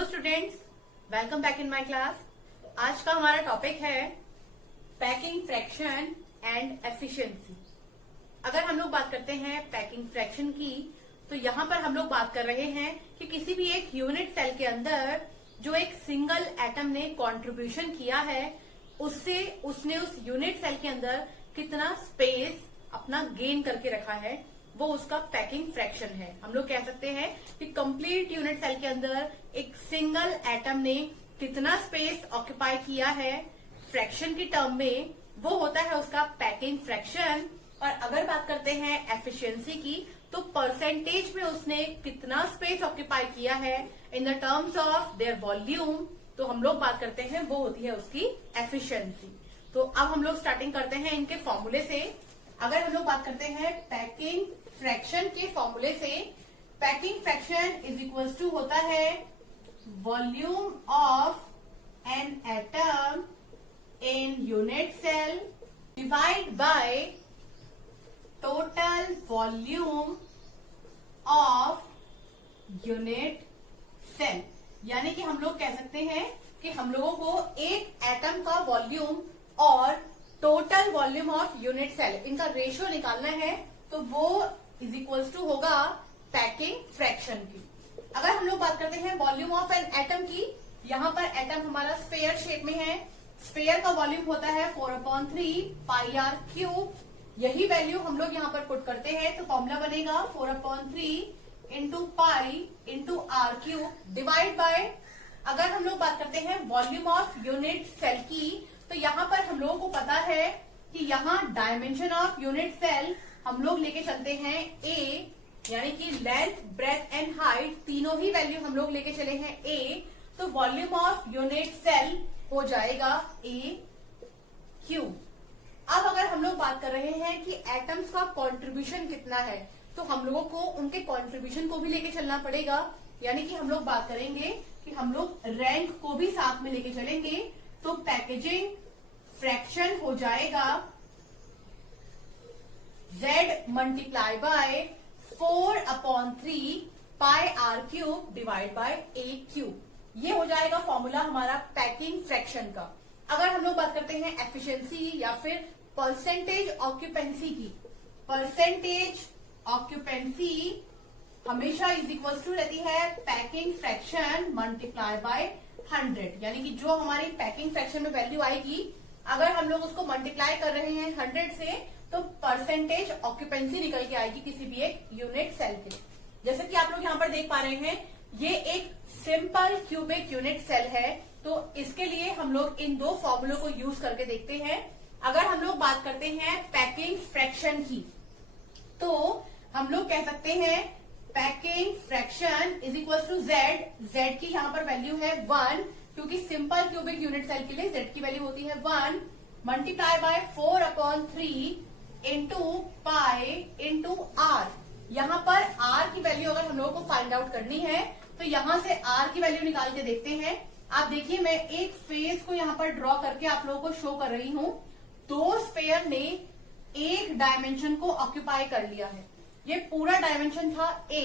Hello students, welcome back in my class. आज का हमारा टॉपिक है पैकिंग फ्रैक्शन एंड एफिशिएंसी। अगर हम लोग बात करते हैं पैकिंग फ्रैक्शन की, तो यहाँ पर हम लोग बात कर रहे हैं कि किसी भी एक यूनिट सेल के अंदर जो एक सिंगल एटम ने कंट्रीब्यूशन किया है, उससे उसने उस यूनिट सेल के अंदर कितना स्पेस अपना गेन करके रखा है, वो उसका पैकिंग फ्रैक्शन है। हम लोग कह सकते हैं कि कंप्लीट यूनिट सेल के अंदर एक सिंगल एटम ने कितना स्पेस ऑक्यूपाई किया है फ्रैक्शन की टर्म में, वो होता है उसका पैकिंग फ्रैक्शन। और अगर बात करते हैं एफिशिएंसी की, तो परसेंटेज में उसने कितना स्पेस ऑक्यूपाई किया है in the terms of their volume, तो हम लोग बात करते हैं वो होती है उसकी एफिशिएंसी। तो अब हम लोग स्टार्टिंग करते हैं इनके फॉर्मूले से। अगर हम लोग बात करते हैं पैकिंग फ्रैक्शन के फॉर्मूले से, packing fraction is equal to होता है volume of an atom in unit cell divide by total volume of unit cell. यानी कि हम लोग कह सकते हैं कि हम लोगों को एक एटम का वॉल्यूम और total volume of unit cell, इनका रेशियो निकालना है, तो वो इज इक्वल्स टू होगा पैकिंग फ्रैक्शन की। अगर हम लोग बात करते हैं वॉल्यूम ऑफ एन एटम की, यहाँ पर एटम हमारा स्फेयर शेप में है। स्फेयर का वॉल्यूम होता है 4/3 पाई आर क्यूब। यही वैल्यू हम लोग यहाँ पर पुट करते हैं, तो फॉर्मूला बनेगा 4/3 into pi into R cube divide by, अगर हम लोग बात करते हैं वॉल्यूम ऑफ यूनिट सेल की, तो यहाँ पर हम लोगों को पता है कि यहाँ डायमेंशन ऑफ यूनिट सेल हम लोग लेके चलते हैं ए, यानी कि लेंथ, ब्रेथ एंड हाइट तीनों ही वैल्यू हम लोग लेके चले हैं ए, तो वॉल्यूम ऑफ यूनिट सेल हो जाएगा ए क्यूब। अब अगर हम लोग बात कर रहे हैं कि एटम्स का कंट्रीब्यूशन कितना है, तो हम लोगों को उनके कंट्रीब्यूशन को भी लेके चलना पड़ेगा। यानी कि हम लोग बात करेंगे कि हम लोग रैंक को भी साथ में लेके चलेंगे, तो पैकेजिंग फ्रैक्शन हो जाएगा Z multiply by 4/3 pi R cube divide by A cube. ये हो जाएगा फॉर्मूला हमारा पैकिंग फ्रैक्शन का। अगर हम लोग बात करते हैं एफिशिएंसी या फिर परसेंटेज ऑक्यूपेंसी की, परसेंटेज ऑक्यूपेंसी हमेशा इज इक्वल टू रहती है पैकिंग फ्रैक्शन मल्टीप्लाई बाय 100। यानी कि जो हमारी पैकिंग फ्रैक्शन में वैल्यू आएगी, अगर हम लोग उसको मल्टीप्लाई कर रहे हैं 100 से, तो परसेंटेज ऑक्यूपेंसी निकल के आएगी किसी भी एक यूनिट सेल के। जैसे कि आप लोग यहाँ पर देख पा रहे हैं, ये एक सिंपल क्यूबिक यूनिट सेल है, तो इसके लिए हम लोग इन दो फॉर्मूलों को यूज करके देखते हैं। अगर हम लोग बात करते हैं पैकिंग फ्रैक्शन की, तो हम लोग कह सकते हैं packing fraction is equal to Z की यहाँ पर वैल्यू है 1, क्योंकि सिंपल क्यूबिक यूनिट सेल के लिए Z की वैल्यू होती है 1, multiply by 4/3 into pi into R. यहाँ पर R की वैल्यू अगर हम लोगों को फाइंड आउट करनी है, तो यहाँ से R की वैल्यू निकाल के देखते हैं। आप देखिए, मैं एक फेस को यहाँ पर ड्रॉ करके आप लोगों को शो कर रही हूँ। दो स्फेयर ने एक डायमेंशन को ऑक्यूपाई कर लिया है। ये पूरा डायमेंशन था A,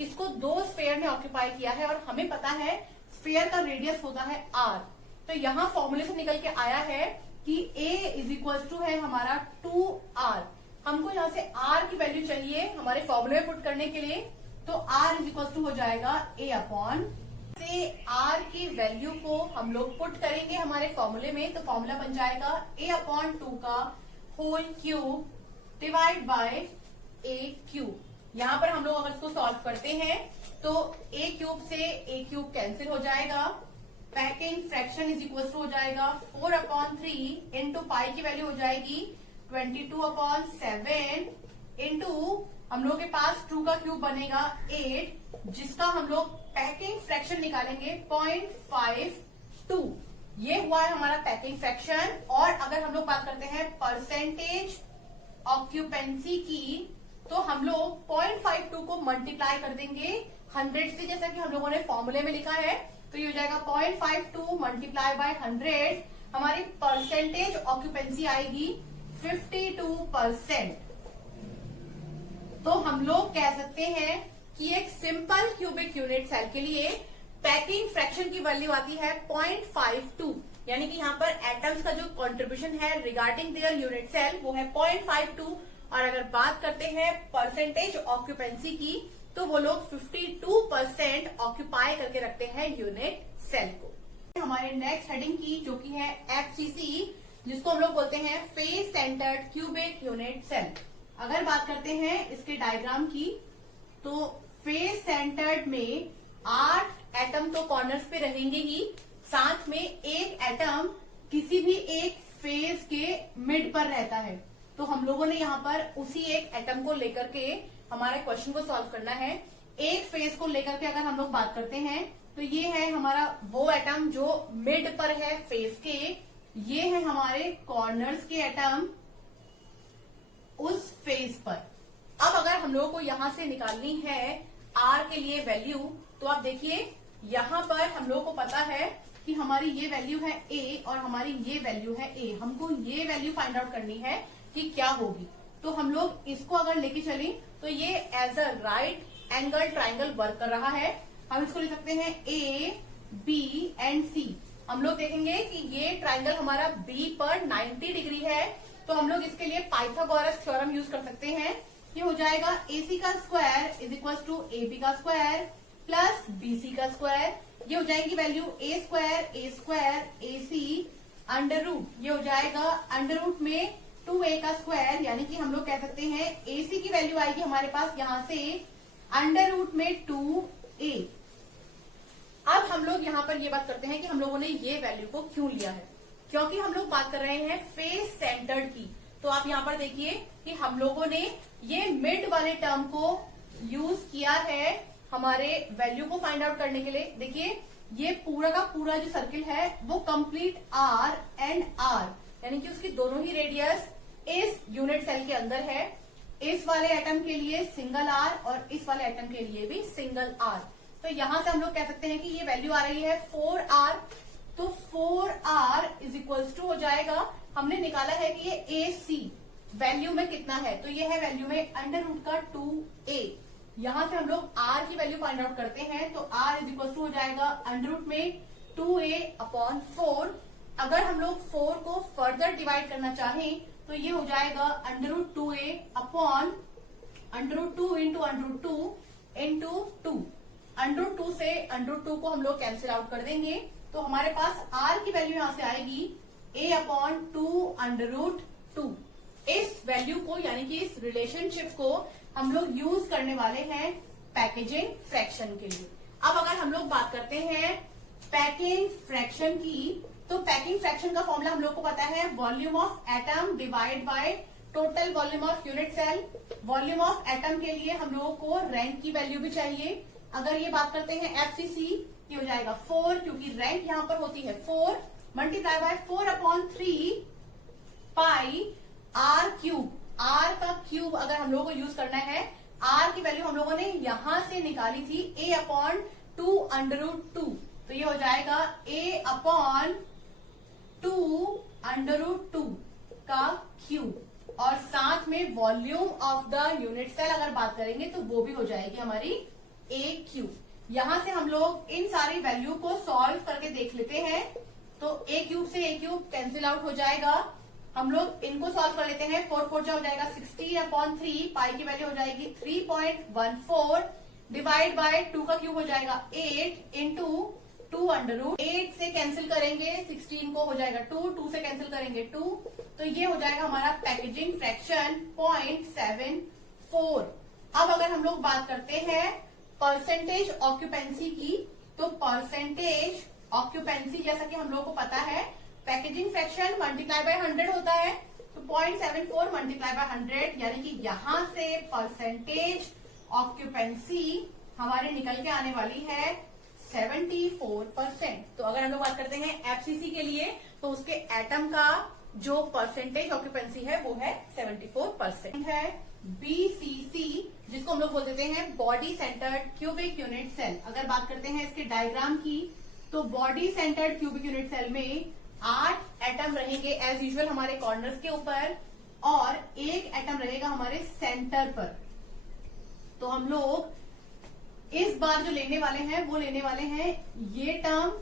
इसको दो स्फेयर ने ऑक्यूपाई किया है, और हमें पता है स्फेयर का रेडियस होता है R। तो यहाँ फॉर्मूले से निकल के आया है कि A इज इक्वल टू है हमारा 2R। हमको यहाँ से R की वैल्यू चाहिए हमारे फॉर्मूले में पुट करने के लिए, तो R इज इक्वल टू हो जाएगा A/, से R की वैल्यू को हम लोग पुट करेंगे हमारे फॉर्मूले में, तो फॉर्मूला बन जाएगा A/2 का whole cube divide by A cube. यहाँ पर हम लोग अगर इसको सॉल्व करते हैं, तो A क्यूब से A क्यूब कैंसिल हो जाएगा, packing fraction is equal to हो जाएगा 4/3 इंटू पाई की वैल्यू हो जाएगी 22/7 इंटू हम लोग के पास 2 का क्यूब बनेगा 8, जिसका हम लोग पैकिंग फ्रैक्शन निकालेंगे 0.52। ये हुआ है हमारा पैकिंग फ्रैक्शन। और अगर हम लोग बात करते हैं परसेंटेज ऑक्यूपेंसी की, तो हम लोग 0.52 को मल्टीप्लाई कर देंगे 100 से, जैसा कि हम लोगों ने फॉर्मूले में लिखा है, तो ये हो जाएगा 0.52 मल्टीप्लाई बाय 100। हमारी परसेंटेज ऑक्यूपेंसी आएगी 52%। तो हम लोग कह सकते हैं कि एक सिंपल क्यूबिक यूनिट सेल के लिए पैकिंग फ्रैक्शन की वैल्यू आती है 0.52, यानी कि यहाँ पर एटम्स का जो कंट्रीब्यूशन है रिगार्डिंग देयर यूनिट सेल वो है 0.52। और अगर बात करते हैं परसेंटेज ऑक्यूपेंसी की, तो वो लोग 52% ऑक्यूपाई करके रखते हैं यूनिट सेल को। हमारे नेक्स्ट हेडिंग की जो कि है एफसीसी, जिसको हम लोग बोलते हैं face centred cubic unit cell. अगर बात करते हैं इसके डायग्राम की, तो फेस सेंटर्ड में 8 एटम तो कॉर्नर्स पे रहेंगे ही, साथ में एक एटम किसी भी एक फेज के मिड पर रहता है। तो हम लोगों ने यहाँ पर उसी एक एटम को लेकर के हमारे क्वेश्चन को सॉल्व करना है। एक फेज को लेकर के अगर हम लोग बात करते हैं, तो ये है हमारा वो एटम जो मिड पर है फेज के, ये है हमारे कॉर्नर्स के एटम उस फेज पर। अब अगर हम लोगों को यहां से निकालनी है आर के लिए वैल्यू, तो आप देखिए यहां पर हम लोगों को पता है कि हमारी ये वैल्यू है ए और हमारी ये वैल्यू है ए। हमको ये वैल्यू फाइंड आउट करनी है कि क्या होगी। तो हम लोग इसको अगर लेके चले तो ये as a right angle triangle work कर रहा है। हम इसको लिख सकते हैं ए बी एंड सी। हम लोग देखेंगे कि ये ट्राइंगल हमारा बी पर 90 डिग्री है, तो हम लोग इसके लिए पाइथागोरस थ्योरम यूज कर सकते हैं। ये हो जाएगा AC का square is equal to AB का स्क्वायर प्लस BC का स्क्वायर। ये हो जाएगी value A square AC under root, ये हो जाएगा अंडर रूट में 2A का स्क्वायर, यानी कि हम लोग कह सकते हैं AC की वैल्यू आएगी हमारे पास यहां से अंडर रूट में 2A। अब हम लोग यहाँ पर ये बात करते हैं कि हम लोगों ने ये वैल्यू को क्यों लिया है, क्योंकि हम लोग बात कर रहे हैं फेस सेंटर्ड की। तो आप यहाँ पर देखिए कि हम लोगों ने ये मिड वाले टर्म को यूज किया है हमारे वैल्यू को फाइंड आउट करने के लिए। देखिए ये पूरा का पूरा जो सर्किल है वो कंप्लीट आर एंड आर, यानी कि उसकी दोनों ही रेडियस इस यूनिट सेल के अंदर है। इस वाले एटम के लिए सिंगल आर और इस वाले एटम के लिए भी सिंगल आर। तो यहां से हम लोग कह सकते हैं कि ये वैल्यू आ रही है 4R। तो 4R इज इक्वल्स टू हो जाएगा, हमने निकाला है कि ये AC वैल्यू में कितना है, तो ये है वैल्यू में अंडर रूट का 2A। यहां से हम लोग R की वैल्यू फाइंड आउट करते हैं, तो R इज इक्वल टू हो जाएगा अंडर रूट में 2A/4। अगर हम लोग 4 को फर्दर डिवाइड करना चाहें तो ये हो जाएगा under root 2A upon under root 2 into under root 2 into 2। Under root 2 से अंडर रूट 2 को हम लोग कैंसिल आउट कर देंगे, तो हमारे पास R की वैल्यू यहां से आएगी A/2 अंडर रूट 2। इस वैल्यू को यानी कि इस रिलेशनशिप को हम लोग यूज करने वाले हैं पैकेजिंग फ्रैक्शन के लिए। अब अगर हम लोग बात करते हैं पैकिंग फ्रैक्शन की, तो पैकिंग फ्रैक्शन का फॉर्मूला हम लोग को पता है volume of atom divide by total volume of unit cell. Volume of atom के लिए हम लोगों को रैंक की वैल्यू भी चाहिए। अगर ये बात करते हैं FCC, ये हो जाएगा 4, क्योंकि रैंक यहां पर होती है 4 multiply by 4/3 pi R cube. R का क्यूब अगर हम लोगों को यूज करना है, R की वैल्यू हम लोगों ने यहां से निकाली थी A/2 अंडर रूट 2, तो ये हो जाएगा A/2 अंडर रूट 2 का क्यूब। और साथ में volume of the unit cell अगर बात करेंगे तो वो भी हो जाएगी हमारी A क्यूब। यहां से हम लोग इन सारी वैल्यू को सॉल्व करके देख लेते हैं, तो A क्यूब से A क्यूब कैंसिल आउट हो जाएगा। हम लोग इनको सॉल्व कर लेते हैं। 4 हो जाएगा 16/3, पाई की वैल्यू हो जाएगी 3.14 डिवाइड बाय 2 का क्यूब हो जाएगा 8 इंटू 2 अंडर रूट। 8 से कैंसिल करेंगे 16 को हो जाएगा 2 से कैंसिल करेंगे 2, तो ये हो जाएगा हमारा पैकेजिंग फ्रैक्शन 0.74। अब अगर हम लोग बात करते हैं परसेंटेज ऑक्यूपेंसी की, तो परसेंटेज ऑक्यूपेंसी जैसा कि हम लोग को पता है पैकेजिंग फ्रैक्शन मल्टीप्लाई बाय 100 होता है, तो 0.74 मल्टीप्लाई बाय 100, यानी कि यहां से परसेंटेज ऑक्यूपेंसी हमारे निकल के आने वाली है 74%। तो अगर हम लोग बात करते हैं FCC के लिए, तो उसके एटम का जो परसेंटेज ऑक्यूपेंसी है वो है 74% है। BCC जिसको हम लोग बोल देते हैं body centred cubic unit cell. अगर बात करते हैं इसके डायग्राम की, तो body centred cubic unit cell में 8 एटम रहेंगे एज यूजुअल हमारे कॉर्नर्स के ऊपर, और एक एटम रहेगा हमारे सेंटर पर। तो हम लोग इस बार जो लेने वाले हैं वो लेने वाले हैं ये टर्म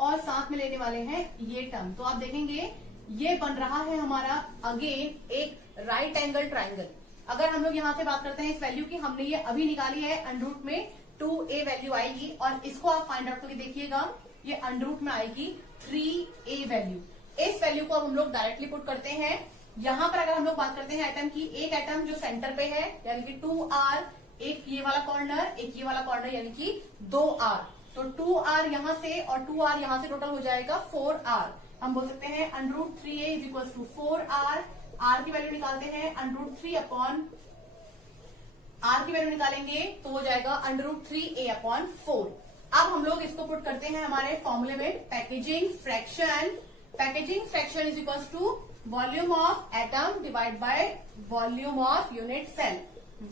और साथ में लेने वाले हैं ये टर्म। तो आप देखेंगे ये बन रहा है हमारा अगेन एक राइट एंगल ट्राइंगल। अगर हम लोग यहां से बात करते हैं इस वैल्यू की, हमने ये अभी निकाली है, अंडरूट में 2a वैल्यू आएगी और इसको आप फाइंड आउट करके देखिएगा, ये अंडरूट में आएगी 3a वैल्यू। इस वैल्यू को अब हम लोग डायरेक्टली पुट करते हैं। यहां पर अगर हम लोग बात करते हैं एटम की, एक एटम जो सेंटर पे है यानी कि 2r, एक ये वाला कॉर्नर, एक ये वाला कॉर्नर यानी कि 2r, तो 2r यहां से और 2r यहां से टोटल हो जाएगा 4r। हम बोल सकते हैं under root 3a is equal to 4r। r की वैल्यू निकालते हैं अंडरूट 3 अपॉन r की वैल्यू निकालेंगे तो हो जाएगा अंडरूट 3a अपॉन 4। अब हम लोग इसको पुट करते हैं हमारे फॉर्मूले में, packaging fraction. Packaging fraction is equal to volume of atom divide by volume of unit cell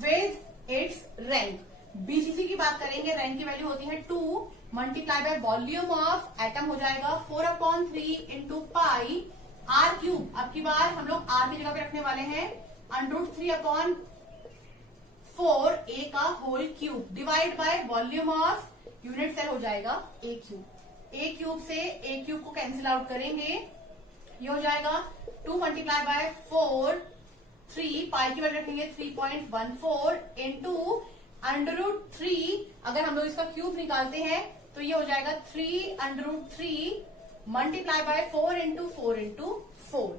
with its rank. BCC की बात करेंगे, रैंक की वैल्यू होती है 2 multiply by volume of atom हो जाएगा 4/3 इंटू पाई आर क्यूब। अब की बार हम लोग आर की जगह पे रखने वाले हैं अंडरूट 3/4 a का whole cube divide by volume of unit cell हो जाएगा a क्यूब। a क्यूब से a क्यूब को कैंसिल आउट करेंगे, ये हो जाएगा 2 मल्टीप्लाई बाय 4, 3 पाई की वैल्यू रखेंगे 3.14 इंटू अंडरूट 3। अगर हम लोग इसका क्यूब निकालते हैं तो ये हो जाएगा 3√3 मल्टीप्लाई बाय 4 इंटू 4 इंटू 4।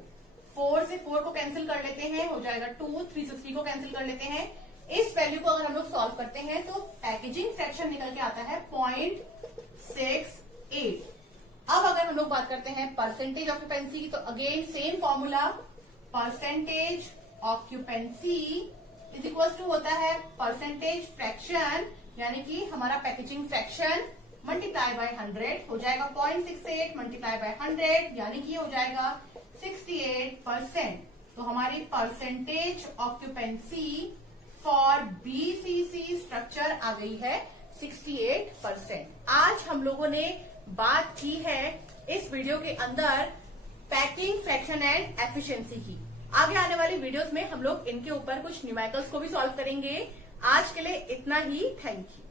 4 से 4 को कैंसिल कर लेते हैं, हो जाएगा 2, 3 से 3 को कैंसिल कर लेते हैं। इस वैल्यू को अगर हम लोग सॉल्व करते हैं तो पैकेजिंग फ्रैक्शन निकल के आता है 0.68। अब अगर हम लोग बात करते हैं परसेंटेज ऑक्यूपेंसी की, तो again same formula, percentage occupancy is equal to होता है परसेंटेज फ्रैक्शन यानी कि हमारा पैकेजिंग फ्रैक्शन मल्टीप्लाई बाय 100 हो जाएगा 0.68 मल्टीप्लाई बाय 100 यानी कि हो जाएगा 68%। तो हमारी percentage occupancy for BCC structure आ गई है 68%। आज हम लोगों ने बात की है इस वीडियो के अंदर पैकिंग फ्रैक्शन एंड एफिशिएंसी की। आगे आने वाली वीडियोस में हम लोग इनके ऊपर कुछ न्यूमेरिकल्स को भी सॉल्व करेंगे। आज के लिए इतना ही, थैंक यू।